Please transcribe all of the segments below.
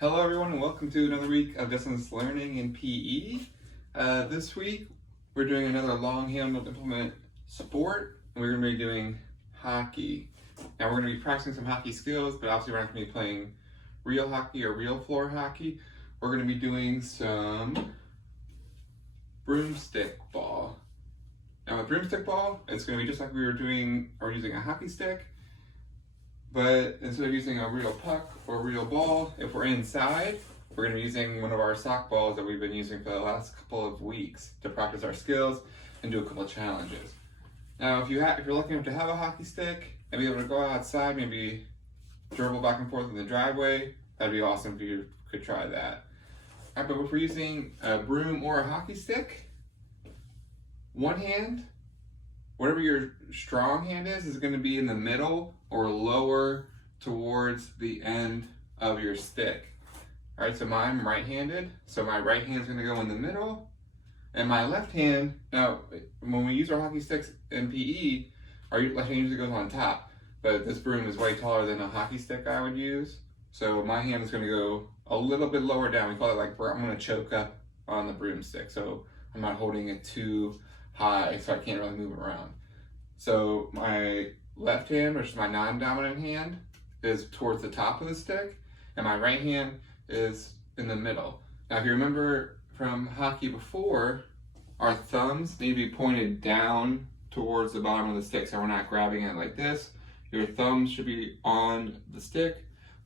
Hello everyone and welcome to another week of distance learning in PE. This week we're doing another long-handled implement sport. We're going to be doing hockey. Now we're going to be practicing some hockey skills, but obviously we're not going to be playing real hockey or real floor hockey. We're going to be doing some broomstick ball. Now with broomstick ball, it's going to be just like we were doing or using a hockey stick. But instead of using a real puck or a real ball, if we're inside, we're going to be using one of our sock balls that we've been using for the last couple of weeks to practice our skills and do a couple of challenges. Now, if you're lucky enough to have a hockey stick and be able to go outside, maybe dribble back and forth in the driveway, that'd be awesome if you could try that. All right, but if we're using a broom or a hockey stick, one hand, whatever your strong hand is going to be in the middle or lower towards the end of your stick. All right, so I'm right-handed, so my right hand's going to go in the middle, and my left hand, now when we use our hockey sticks in PE, our left hand usually goes on top, but this broom is way taller than a hockey stick I would use, so my hand is going to go a little bit lower down. We call it like, I'm going to choke up on the broomstick, so I'm not holding it too high, so I can't really move it around. So my left hand, which is my non-dominant hand, is towards the top of the stick, and my right hand is in the middle. Now, if you remember from hockey before, our thumbs need to be pointed down towards the bottom of the stick, so we're not grabbing it like this. Your thumbs should be on the stick,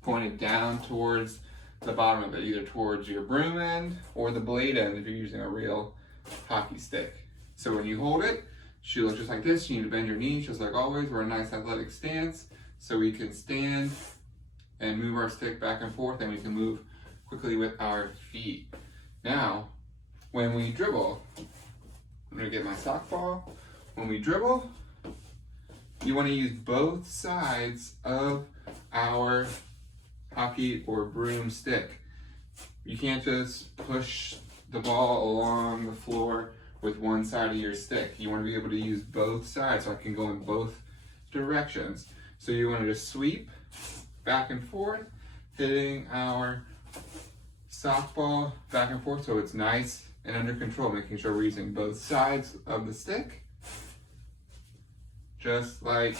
pointed down towards the bottom of it, either towards your broom end or the blade end if you're using a real hockey stick. So when you hold it, should look just like this. You need to bend your knees just like always. We're in a nice athletic stance so we can stand and move our stick back and forth, and we can move quickly with our feet. Now, when we dribble, I'm gonna get my sock ball. When we dribble, you wanna use both sides of our hockey or broom stick. You can't just push the ball along the floor with one side of your stick. You want to be able to use both sides so I can go in both directions. So you want to just sweep back and forth, hitting our softball back and forth so it's nice and under control, making sure we're using both sides of the stick, just like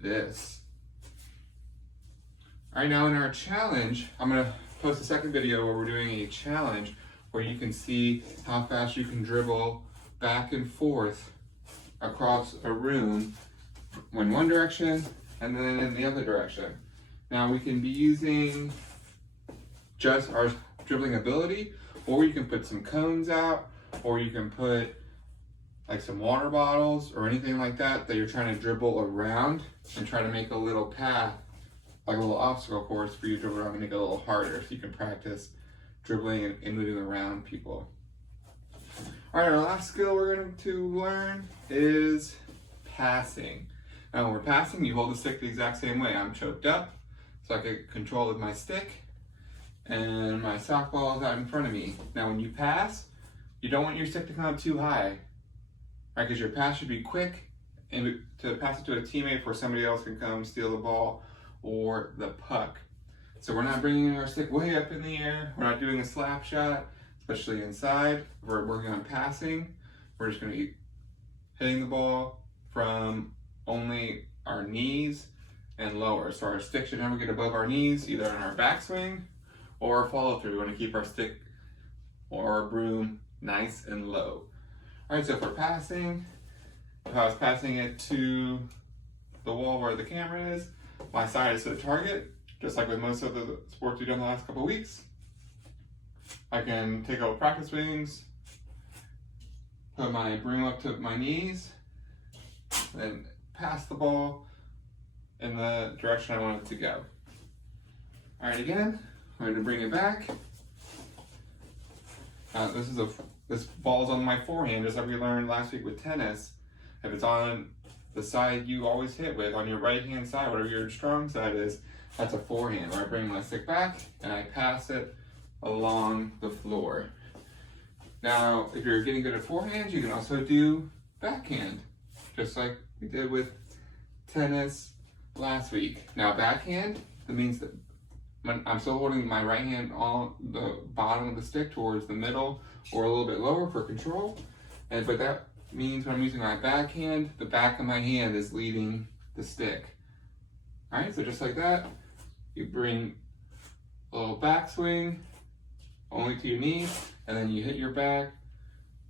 this. All right, now in our challenge, I'm gonna post a second video where we're doing a challenge where you can see how fast you can dribble back and forth across a room in one direction and then in the other direction. Now we can be using just our dribbling ability, or you can put some cones out, or you can put like some water bottles or anything like that you're trying to dribble around and try to make a little path, like a little obstacle course for you to dribble around and make it a little harder so you can practice dribbling and moving around people. All right, our last skill we're going to learn is passing. Now when we're passing, you hold the stick the exact same way. I'm choked up so I can control with my stick, and my sock ball is out in front of me. Now when you pass, you don't want your stick to come up too high, right? Because your pass should be quick and to pass it to a teammate before somebody else can come steal the ball or the puck. So we're not bringing our stick way up in the air. We're not doing a slap shot, especially inside. We're working on passing. We're just gonna be hitting the ball from only our knees and lower. So our stick should never get above our knees, either on our backswing or our follow through. We wanna keep our stick or our broom nice and low. All right, so if we're passing, if I was passing it to the wall where the camera is, my side is to the target. Just like with most of the sports we've done the last couple of weeks. I can take out practice swings, put my broom up to my knees, then pass the ball in the direction I want it to go. All right, again, I'm going to bring it back. This ball is on my forehand, just like we learned last week with tennis. If it's on the side you always hit with, on your right-hand side, whatever your strong side is, that's a forehand, where I bring my stick back and I pass it along the floor. Now, if you're getting good at forehands, you can also do backhand, just like we did with tennis last week. Now, backhand, that means that I'm still holding my right hand on the bottom of the stick towards the middle or a little bit lower for control. But that means when I'm using my backhand, the back of my hand is leading the stick. All right, so just like that, you bring a little backswing only to your knees, and then you hit your back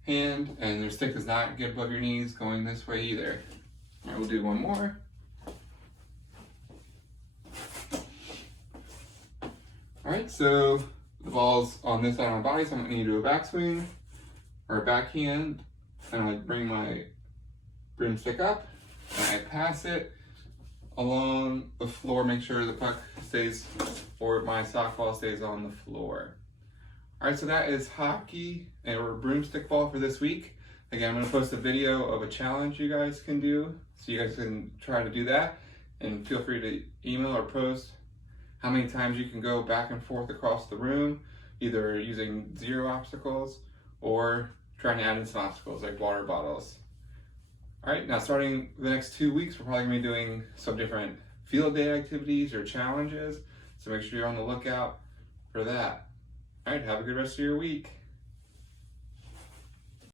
hand, and your stick does not get above your knees going this way either. All right, we'll do one more. All right, so the ball's on this side of my body, so I'm gonna need to do a backswing or a backhand, and I bring my broomstick up, and I pass it along the floor, make sure the puck stays, or my softball stays on the floor. All right, so that is hockey or broomstick ball for this week. Again, I'm gonna post a video of a challenge you guys can do, so you guys can try to do that, and feel free to email or post how many times you can go back and forth across the room, either using 0 obstacles or trying to add in some obstacles like water bottles. All right, now starting the next 2 weeks, we're probably gonna be doing some different field day activities or challenges, so make sure you're on the lookout for that. All right, have a good rest of your week.